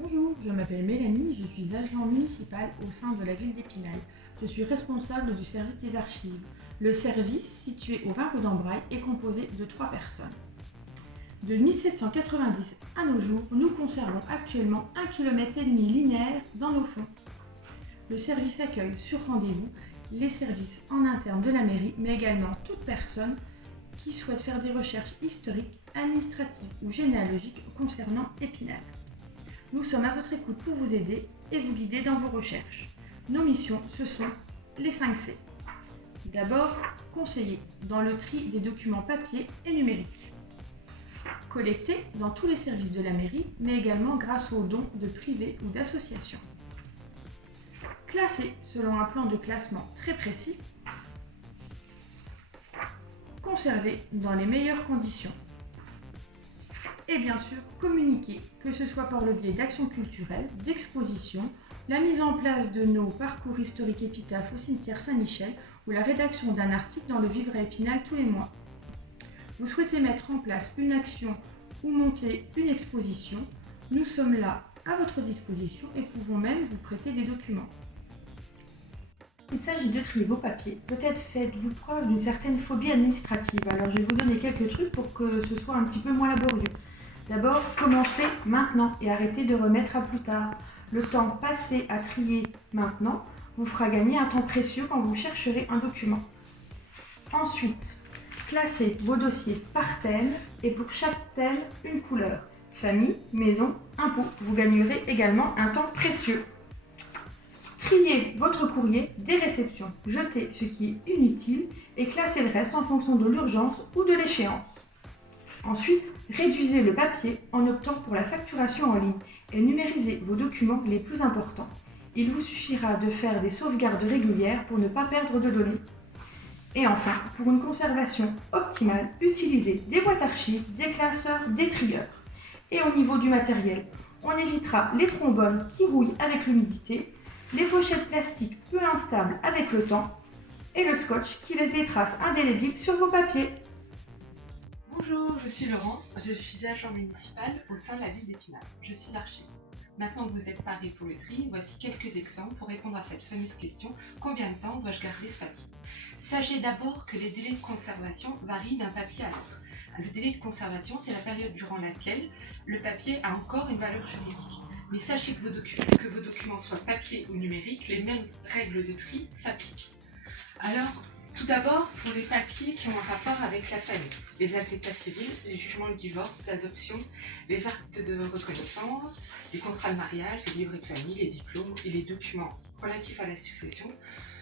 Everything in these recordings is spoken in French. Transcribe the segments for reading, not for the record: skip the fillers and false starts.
Bonjour, je m'appelle Mélanie, je suis agent municipal au sein de la ville d'Épinal. Je suis responsable du service des archives. Le service, situé au 20 rue d'Ambrail, est composé de 3 personnes. De 1790 à nos jours, nous conservons actuellement 1,5 km linéaire dans nos fonds. Le service accueille sur rendez-vous les services en interne de la mairie, mais également toute personne qui souhaite faire des recherches historiques, administratives ou généalogiques concernant Épinal. Nous sommes à votre écoute pour vous aider et vous guider dans vos recherches. Nos missions, ce sont les 5 C. D'abord, conseiller dans le tri des documents papier et numériques. Collecter dans tous les services de la mairie, mais également grâce aux dons de privés ou d'associations. Classer selon un plan de classement très précis. Conserver dans les meilleures conditions. Et bien sûr, communiquer, que ce soit par le biais d'actions culturelles, d'expositions, la mise en place de nos parcours historiques épitaphes au cimetière Saint-Michel ou la rédaction d'un article dans le Vivre à Épinal tous les mois. Vous souhaitez mettre en place une action ou monter une exposition, nous sommes là à votre disposition et pouvons même vous prêter des documents. Il s'agit de trier vos papiers. Peut-être faites-vous preuve d'une certaine phobie administrative. Alors je vais vous donner quelques trucs pour que ce soit un petit peu moins laborieux. D'abord, commencez maintenant et arrêtez de remettre à plus tard. Le temps passé à trier maintenant vous fera gagner un temps précieux quand vous chercherez un document. Ensuite, classez vos dossiers par thème et pour chaque thème, une couleur. Famille, maison, impôts. Vous gagnerez également un temps précieux. Triez votre courrier des réceptions. Jetez ce qui est inutile et classez le reste en fonction de l'urgence ou de l'échéance. Ensuite, réduisez le papier en optant pour la facturation en ligne et numérisez vos documents les plus importants. Il vous suffira de faire des sauvegardes régulières pour ne pas perdre de données. Et enfin, pour une conservation optimale, utilisez des boîtes archives, des classeurs, des trieurs. Et au niveau du matériel, on évitera les trombones qui rouillent avec l'humidité, les pochettes plastiques peu instables avec le temps et le scotch qui laisse des traces indélébiles sur vos papiers. Bonjour, je suis Laurence, je suis agent municipal au sein de la ville d'Épinal. Je suis archiviste. Maintenant que vous êtes parés pour le tri, voici quelques exemples pour répondre à cette fameuse question: combien de temps dois-je garder ce papier? Sachez d'abord que les délais de conservation varient d'un papier à l'autre. Le délai de conservation, c'est la période durant laquelle le papier a encore une valeur juridique. Mais sachez que vos documents soient papier ou numériques, les mêmes règles de tri s'appliquent. Alors, tout d'abord, pour les papiers qui ont un rapport avec la famille, les actes d'état civil, les jugements de divorce, d'adoption, les actes de reconnaissance, les contrats de mariage, les livrets de famille, les diplômes et les documents relatifs à la succession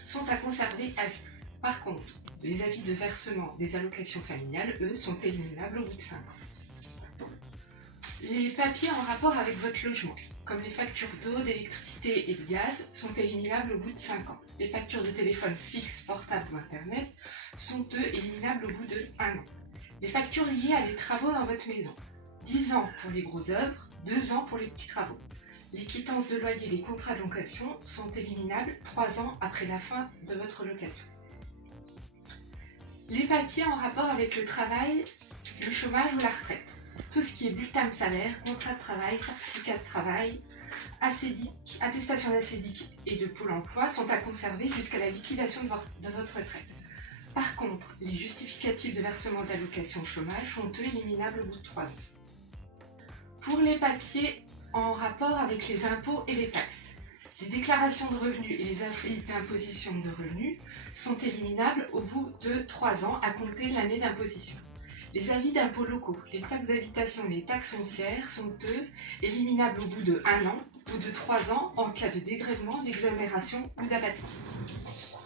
sont à conserver à vie. Par contre, les avis de versement des allocations familiales, eux, sont éliminables au bout de 5 ans. Les papiers en rapport avec votre logement, comme les factures d'eau, d'électricité et de gaz, sont éliminables au bout de 5 ans. Les factures de téléphone fixe, portable ou internet sont eux éliminables au bout de 1 an. Les factures liées à des travaux dans votre maison, 10 ans pour les grosses œuvres, 2 ans pour les petits travaux. Les quittances de loyer et les contrats de location sont éliminables 3 ans après la fin de votre location. Les papiers en rapport avec le travail, le chômage ou la retraite. Tout ce qui est bulletin de salaire, contrat de travail, certificat de travail, attestation d'acédique et de Pôle emploi sont à conserver jusqu'à la liquidation de votre retraite. Par contre, les justificatifs de versement d'allocation chômage sont eux éliminables au bout de 3 ans. Pour les papiers en rapport avec les impôts et les taxes, les déclarations de revenus et les avis d'imposition de revenus sont éliminables au bout de 3 ans à compter de l'année d'imposition. Les avis d'impôts locaux, les taxes d'habitation et les taxes foncières sont, eux, éliminables au bout de 1 an ou de 3 ans en cas de dégrèvement, d'exonération ou d'abattement.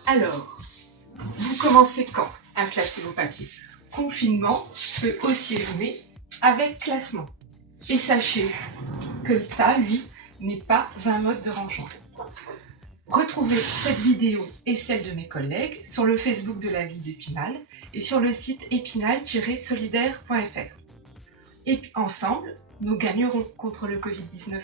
Alors, vous commencez quand à classer vos papiers? Confinement peut aussi rimer avec classement. Et sachez que le tas, lui, n'est pas un mode de rangement. Retrouvez cette vidéo et celle de mes collègues sur le Facebook de la ville d'Épinal et sur le site épinal-solidaire.fr. Et ensemble, nous gagnerons contre le Covid-19.